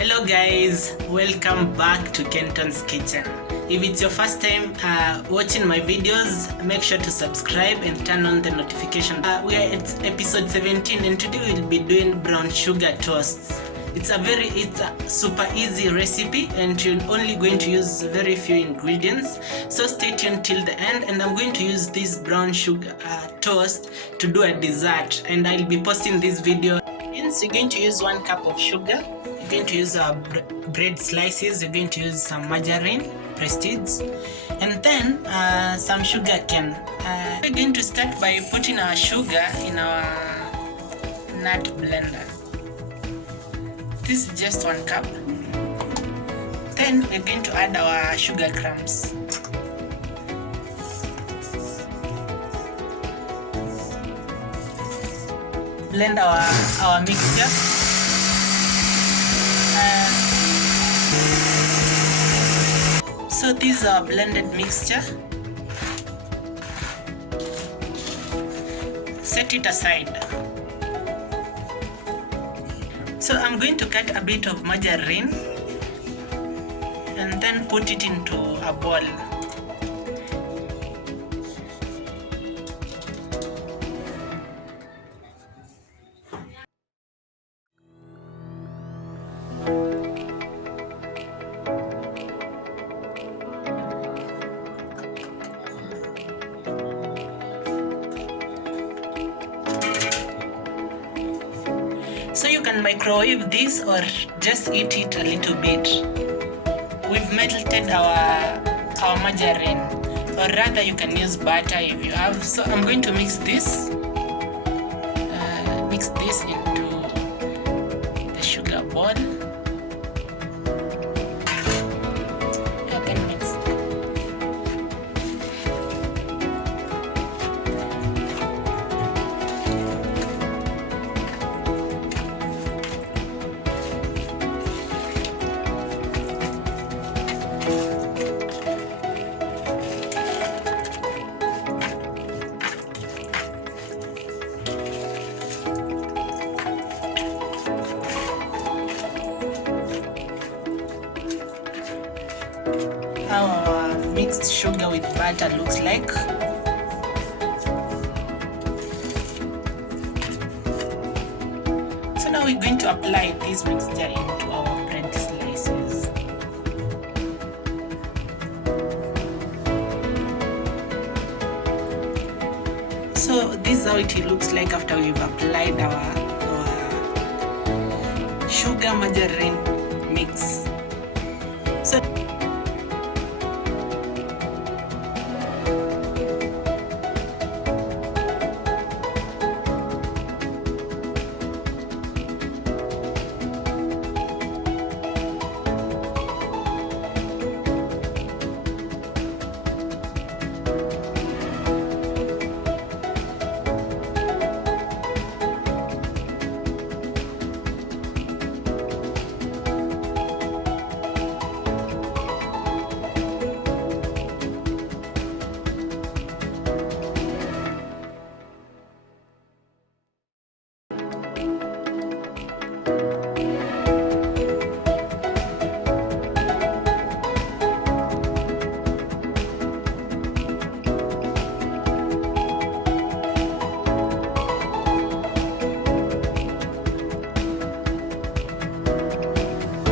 Hello guys, welcome back to Kenton's kitchen. If it's your first time watching my videos, make sure to subscribe and turn on the notification. We are at episode 17 and today we'll be doing brown sugar toasts. It's a super easy recipe and you're only going to use very few ingredients. So stay tuned till the end, and I'm going to use this brown sugar toast to do a dessert, and I'll be posting this video. You're going to use 1 cup of sugar. You're going to use bread slices. You're going to use some margarine, prestige, and then some sugar cane. We're going to start by putting our sugar in our nut blender. This is just 1 cup. Then we're going to add our sugar crumbs. Blend our mixture. So this is our blended mixture. Set it aside. So I'm going to cut a bit of margarine and then put it into a bowl. So you can microwave this or just eat it a little bit. We've melted our margarine, or rather you can use butter if you have. So I'm going to mix this into the sugar bowl. And then mix. How our mixed sugar with butter looks like. So now we're going to apply this mixture into our bread slices. So this is how it looks like after we've applied our sugar margarine mix. So